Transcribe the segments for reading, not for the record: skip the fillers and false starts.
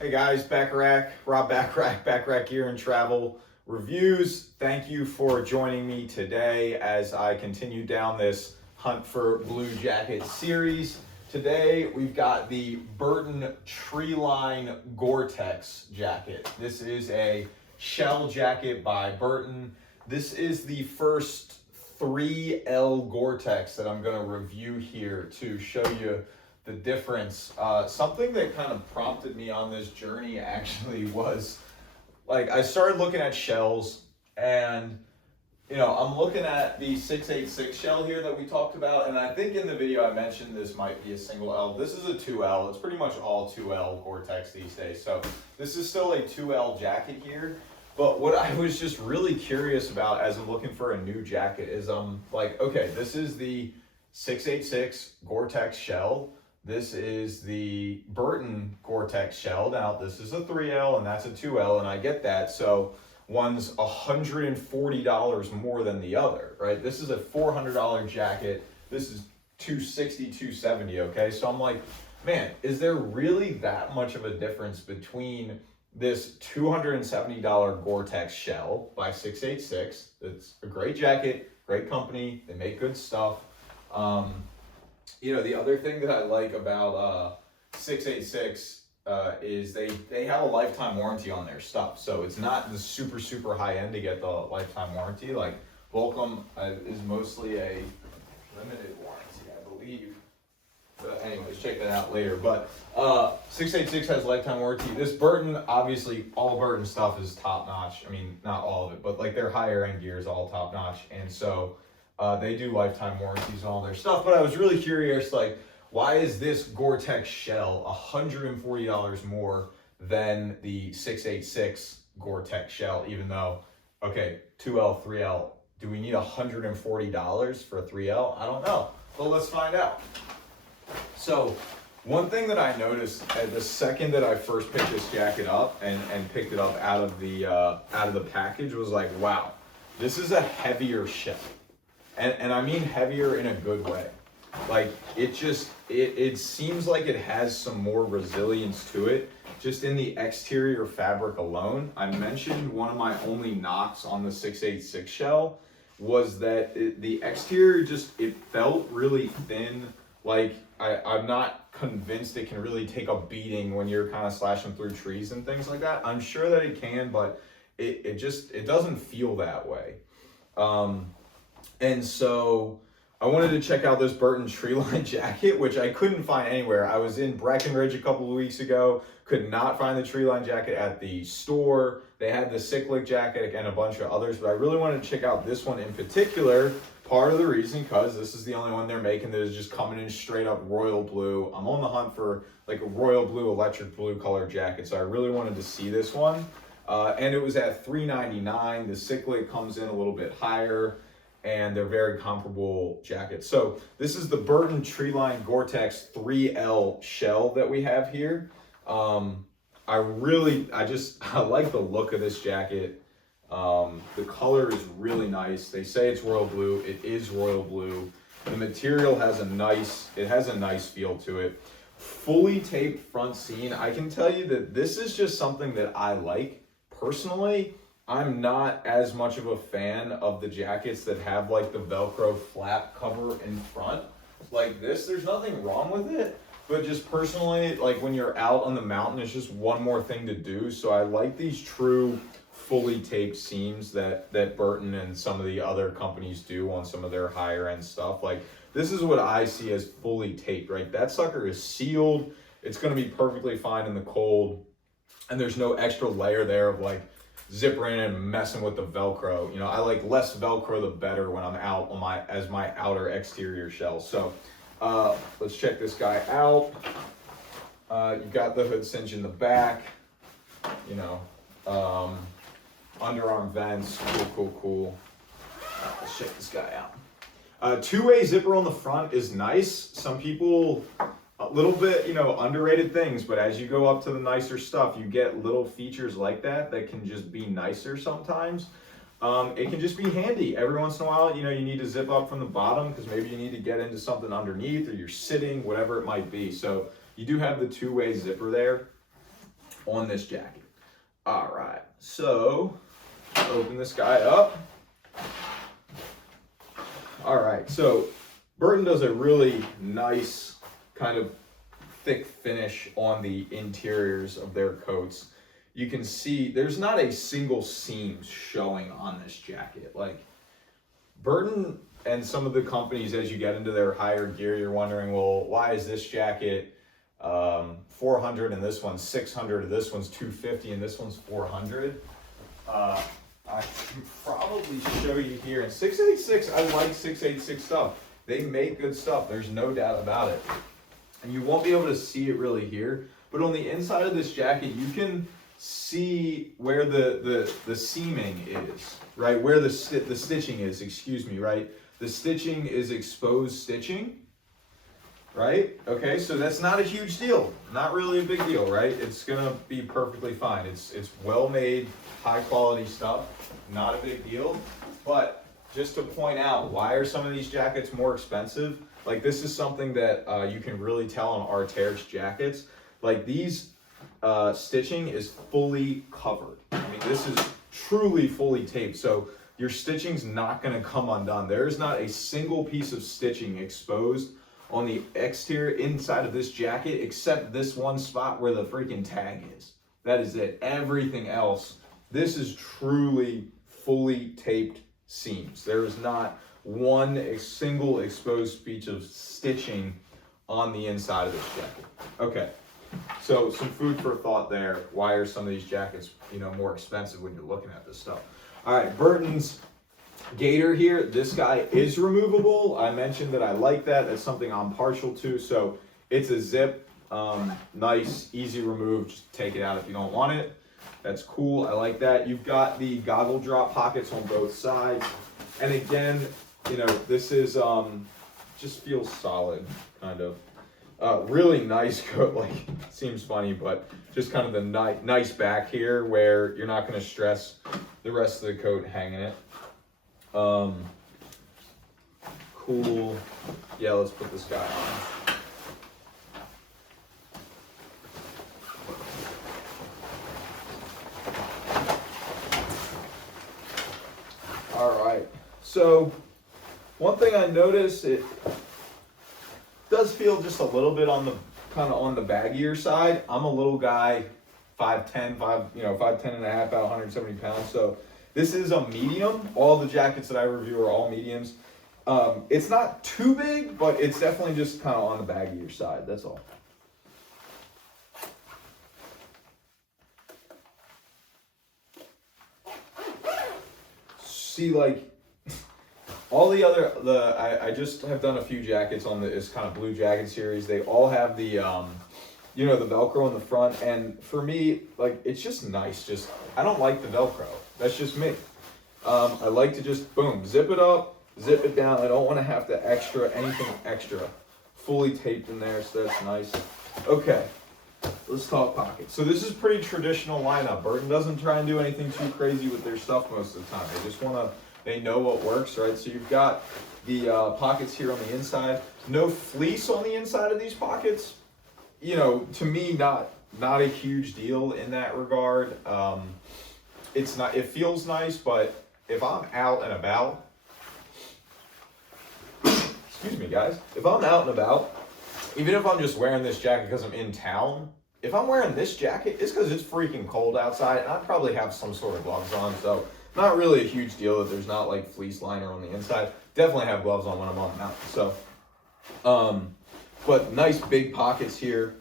Hey guys, Rob Backrack Gear and Travel Reviews. Thank you for joining me today as I continue down this Hunt for Blue Jacket series. Today we've got the Burton Treeline GORE-TEX jacket. This is a shell jacket by Burton. This is the first 3L GORE-TEX that I'm going to review here to show you the difference. Something that kind of prompted me on this journey actually was like I started looking at shells, and I'm looking at the 686 shell here that we talked about, and I think in the video I mentioned this might be a single L. This is a 2L. It's pretty much all 2L GORE-TEX these days, so this is still a 2L jacket here. But what I was just really curious about as I'm looking for a new jacket is like, okay, this is the 686 GORE-TEX shell. This is the Burton GORE-TEX shell. Now, this is a 3L and that's a 2L, and I get that. So one's $140 more than the other, right? This is a $400 jacket. This is $260, $270, okay? So I'm like, man, is there really that much of a difference between this $270 GORE-TEX shell by 686? It's a great jacket, great company, they make good stuff. The other thing that I like about 686 is they have a lifetime warranty on their stuff. So it's not the super high end to get the lifetime warranty. Like Volcom is mostly a limited warranty, I believe. But anyways, check that out later. But 686 has lifetime warranty. This Burton, obviously, all Burton stuff is top notch. I mean, not all of it, but like their higher end gear is all top notch. And so they do lifetime warranties on all their stuff. But I was really curious, like, why is this GORE-TEX shell $140 more than the 686 GORE-TEX shell, even though, okay, 2L, 3L, do we need $140 for a 3L? I don't know. Well, let's find out. So one thing that I noticed the second that I first picked this jacket up and picked it up out of the package was like, wow, this is a heavier shell. And I mean heavier in a good way. Like it seems like it has some more resilience to it just in the exterior fabric alone. I mentioned one of my only knocks on the 686 shell was that the exterior it felt really thin. Like I'm not convinced it can really take a beating when you're kind of slashing through trees and things like that. I'm sure that it can, but it doesn't feel that way. And so I wanted to check out this Burton Treeline jacket, which I couldn't find anywhere. I was in Breckenridge a couple of weeks ago, could not find the Treeline jacket at the store. They had the cyclic jacket and a bunch of others, but I really wanted to check out this one in particular. Part of the reason, because this is the only one they're making that is just coming in straight up royal blue. I'm on the hunt for like a royal blue, electric blue color jacket, so I really wanted to see this one. And it was at $399. The cyclic comes in a little bit higher, and they're very comparable jackets. So this is the Burton Treeline GORE-TEX 3L shell that we have here. I like the look of this jacket. The color is really nice. They say it's royal blue. It is royal blue. The material has a nice feel to it. Fully taped front seam. I can tell you that this is just something that I like personally. I'm not as much of a fan of the jackets that have like the Velcro flap cover in front like this. There's nothing wrong with it, but just personally, like when you're out on the mountain, it's just one more thing to do. So I like these true fully taped seams that Burton and some of the other companies do on some of their higher end stuff. Like this is what I see as fully taped, right? That sucker is sealed. It's going to be perfectly fine in the cold, and there's no extra layer there of like zippering and messing with the Velcro. I like less Velcro the better when I'm out on my outer exterior shell. So let's check this guy out. You got the hood cinch in the back, underarm vents, cool. Let's check this guy out. Two-way zipper on the front is nice. Some people, a little bit, underrated things, but as you go up to the nicer stuff, you get little features like that can just be nicer sometimes. It can just be handy. Every once in a while, you need to zip up from the bottom because maybe you need to get into something underneath or you're sitting, whatever it might be. So you do have the two-way zipper there. on this jacket. All right, so open this guy up. All right, so Burton does a really nice kind of thick finish on the interiors of their coats. You can see there's not a single seam showing on this jacket. Like Burton and some of the companies, as you get into their higher gear, you're wondering, well, why is this jacket 400 and this one's 600, or this one's 250 and this one's 400? I can probably show you here. In 686, I like 686 stuff. They make good stuff. There's no doubt about it. And you won't be able to see it really here, but on the inside of this jacket, you can see where the seaming is, right? Where the stitching is, excuse me, right? The stitching is exposed stitching, right? Okay, so that's not a huge deal. Not really a big deal, right? It's gonna be perfectly fine. It's well made, high quality stuff, not a big deal. But just to point out, why are some of these jackets more expensive? Like this is something that you can really tell on Arc'teryx jackets. Like these stitching is fully covered. I mean, this is truly fully taped. So your stitching's not gonna come undone. There is not a single piece of stitching exposed on the exterior inside of this jacket, except this one spot where the freaking tag is. That is it. Everything else, this is truly fully taped seams. There is not one single exposed piece of stitching on the inside of this jacket. Okay, so some food for thought there. Why are some of these jackets, more expensive when you're looking at this stuff? All right, Burton's gator here. This guy is removable. I mentioned that I like that. That's something I'm partial to. So it's a zip, nice, easy remove. Just take it out if you don't want it. That's cool. I like that. You've got the goggle drop pockets on both sides. And again, this is just feels solid, kind of. Really nice coat. Like, seems funny, but just kind of the nice back here where you're not going to stress the rest of the coat hanging it. Cool. Yeah, let's put this guy on. All right. So one thing I noticed, it does feel just a little bit on the on the baggier side. I'm a little guy, 5'10", 5'10" and a half, about 170 pounds. So this is a medium. All the jackets that I review are all mediums. It's not too big, but it's definitely just kind of on the baggier side. That's all. See, like all the other, I just have done a few jackets on this kind of blue jacket series. They all have the, the Velcro in the front. And for me, like, it's just nice. I don't like the Velcro. That's just me. I like to just, boom, zip it up, zip it down. I don't want to have to anything extra. Fully taped in there, so that's nice. Okay, let's talk pockets. So this is pretty traditional lineup. Burton doesn't try and do anything too crazy with their stuff most of the time. They know what works, right? So you've got the pockets here on the inside. No fleece on the inside of these pockets. To me, not a huge deal in that regard. It's not. It feels nice, but if I'm out and about, excuse me, guys. If I'm out and about, even if I'm just wearing this jacket because I'm in town, if I'm wearing this jacket, it's because it's freaking cold outside, and I probably have some sort of gloves on, so not really a huge deal that there's not like fleece liner on the inside. Definitely have gloves on when I'm on the mountain. So, but nice big pockets here.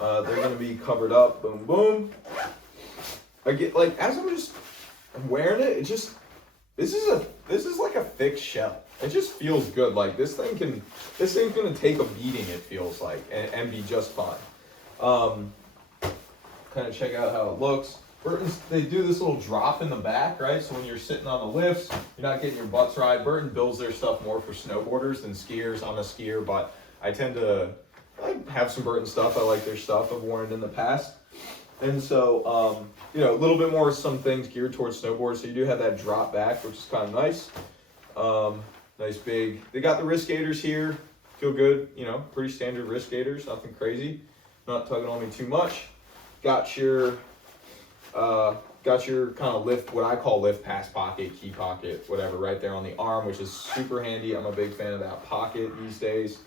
They're gonna be covered up. Boom, boom. I get like as I'm just wearing it, this is like a thick shell. It just feels good. Like this thing's gonna take a beating. It feels like and be just fine. Kind of check out how it looks. Burton's, they do this little drop in the back, right? So when you're sitting on the lifts, you're not getting your butts right. Burton builds their stuff more for snowboarders than skiers. I'm a skier, but I tend to have some Burton stuff. I like their stuff. I've worn it in the past. And so, a little bit more some things geared towards snowboards. So you do have that drop back, which is kind of nice. Nice big. They got the wrist gaiters here. Feel good, pretty standard wrist gaiters. Nothing crazy. Not tugging on me too much. Got your Got your kind of lift, what I call lift pass pocket, key pocket, whatever, right there on the arm, which is super handy. I'm a big fan of that pocket these days.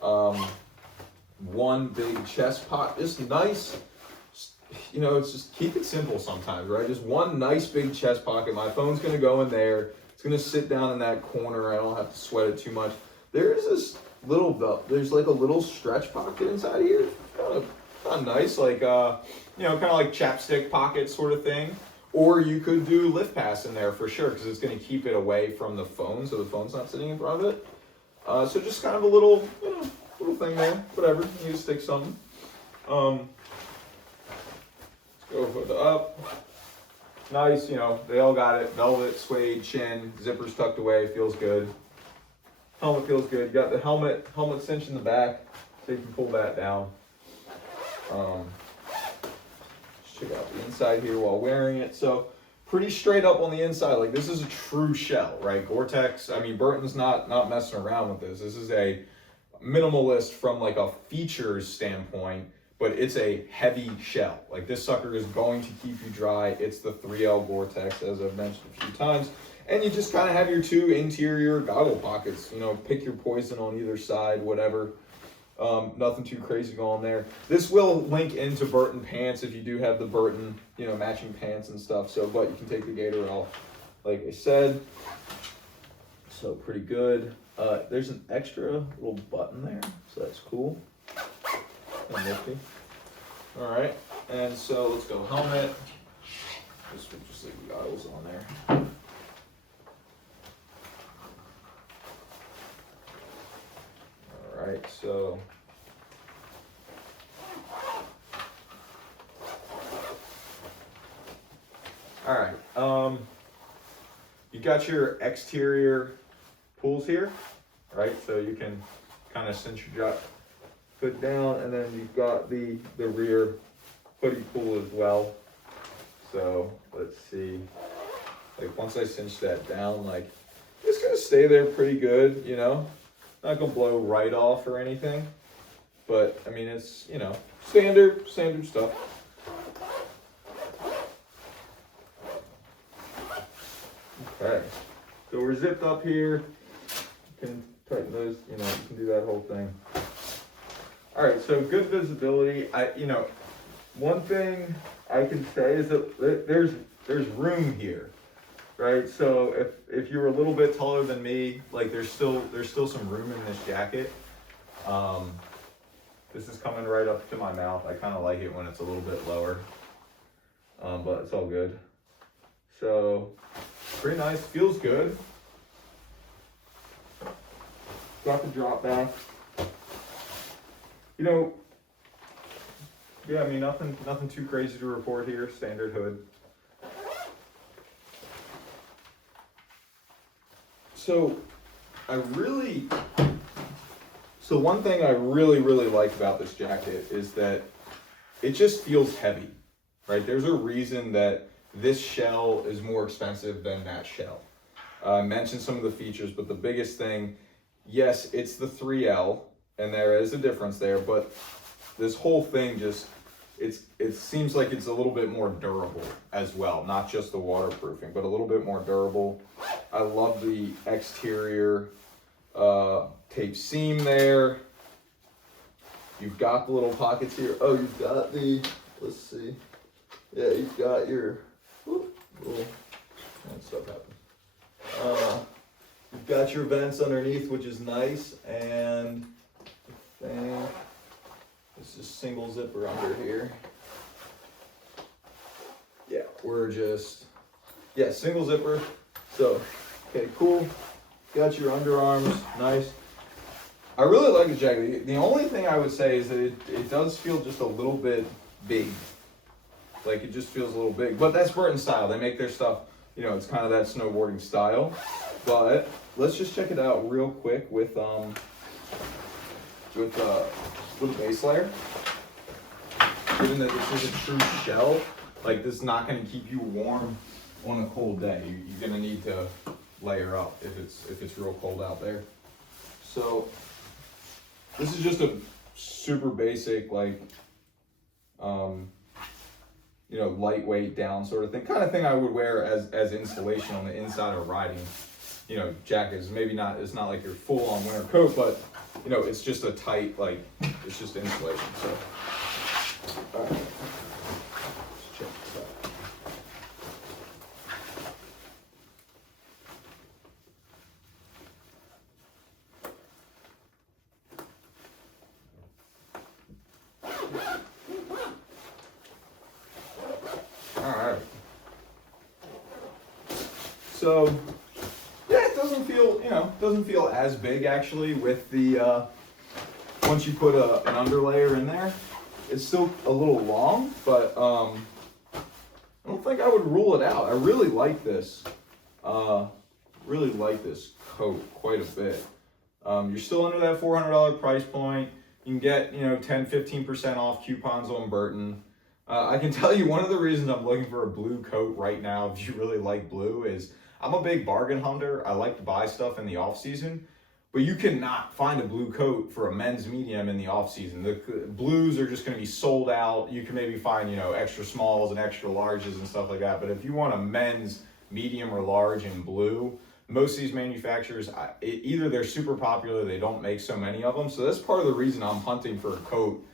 One big chest pocket, just nice. You know, it's just keep it simple sometimes, right? Just one nice big chest pocket. My phone's gonna go in there. It's gonna sit down in that corner. I don't have to sweat it too much. There's this little, there's like a little stretch pocket inside here. Kind of nice, like you know, kind of like chapstick pocket sort of thing. Or you could do lift pass in there for sure, because it's going to keep it away from the phone, so the phone's not sitting in front of it. So just kind of a little, you know, little thing there, whatever. You just stick something. Let's go for the up. Nice, you know, they all got it. Velvet, suede, chin, zippers tucked away, feels good. Helmet feels good. You got the helmet cinch in the back, so you can pull that down. Check out the inside here while wearing it. So pretty straight up on the inside. Like this is a true shell, right? GORE-TEX. I mean, Burton's not messing around with this. This is a minimalist from like a features standpoint, but it's a heavy shell. Like this sucker is going to keep you dry. It's the 3L GORE-TEX, as I've mentioned a few times. And you just kind of have your two interior goggle pockets. You know, pick your poison on either side, whatever. Nothing too crazy going there. This will link into Burton pants if you do have the Burton, you know, matching pants and stuff. So, but you can take the gator off, like I said. So pretty good. There's an extra little button there, so that's cool. And nifty. All right, and so let's go helmet. Just leave the goggles on there. All right, so you got your exterior pulls here, right? So you can kind of cinch your hood down, and then you've got the rear hoodie pull as well. So let's see, like once I cinch that down, like it's gonna stay there pretty good, you know, not gonna blow right off or anything, but I mean, it's, you know, standard stuff. Okay, so we're zipped up here. You can tighten those, you know, you can do that whole thing. All right, so good visibility. You know, one thing I can say is that there's room here, right? So if you're a little bit taller than me, like there's still some room in this jacket. This is coming right up to my mouth. I kind of like it when it's a little bit lower, but it's all good. So pretty nice, feels good. Got the drop back. You know, yeah, I mean, nothing too crazy to report here. Standard hood. So one thing I really like about this jacket is that it just feels heavy, right? There's a reason that this shell is more expensive than that shell. I mentioned some of the features, but the biggest thing, yes, it's the 3L, and there is a difference there, but this whole thing just, it seems like it's a little bit more durable as well, not just the waterproofing, but a little bit more durable. I love the exterior tape seam there. You've got the little pockets here. Oh, you've got the, let's see. Yeah, you've got your, little, stuff happens. You've got your vents underneath, which is nice, and I think this is single zipper under here. Yeah, single zipper. So, okay, cool. Got your underarms, nice. I really like the jacket. The only thing I would say is that it does feel just a little bit big. Like it just feels a little big, but that's Burton style. They make their stuff, you know, it's kind of that snowboarding style. But let's just check it out real quick with the base layer. Given that this is a true shell, like this is not going to keep you warm on a cold day. You're going to need to layer up if it's real cold out there. So this is just a super basic, like you know, lightweight down sort of thing I would wear as insulation on the inside of riding, you know, jackets. Maybe not, it's not like your full on winter coat, but you know, it's just a tight, like, it's just insulation. So, all right, let's check this out. All right. So, yeah, it doesn't feel, you know, doesn't feel as big actually with the, once you put an underlayer in there. It's still a little long, but I don't think I would rule it out. I really like this. Really like this coat quite a bit. You're still under that $400 price point. You can get, you know, 10-15% off coupons on Burton. I can tell you one of the reasons I'm looking for a blue coat right now, if you really like blue, is I'm a big bargain hunter. I like to buy stuff in the off season, but you cannot find a blue coat for a men's medium in the off season. The blues are just going to be sold out. You can maybe find, you know, extra smalls and extra larges and stuff like that. But if you want a men's medium or large in blue, most of these manufacturers, either they're super popular, they don't make so many of them. So that's part of the reason I'm hunting for a coat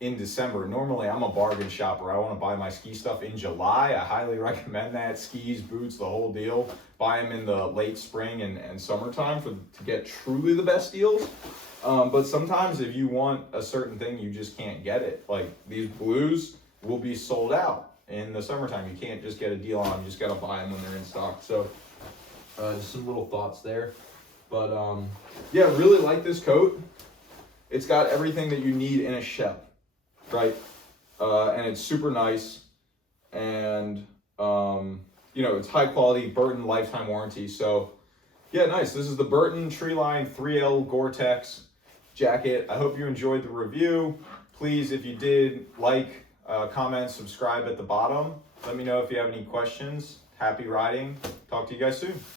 in December. Normally I'm a bargain shopper. I want to buy my ski stuff in July. I highly recommend that. Skis, boots, the whole deal. Buy them in the late spring and summertime to get truly the best deals. But sometimes if you want a certain thing, you just can't get it. Like these blues will be sold out in the summertime. You can't just get a deal on them. You just got to buy them when they're in stock. So just some little thoughts there. But yeah, really like this coat. It's got everything that you need in a shell. Right, and it's super nice, and you know, it's high quality Burton lifetime warranty. So yeah, nice. This is the Burton Treeline 3L GORE-TEX jacket. I hope you enjoyed the review. Please, if you did, like, comment, subscribe at the bottom. Let me know if you have any questions. Happy riding. Talk to you guys soon.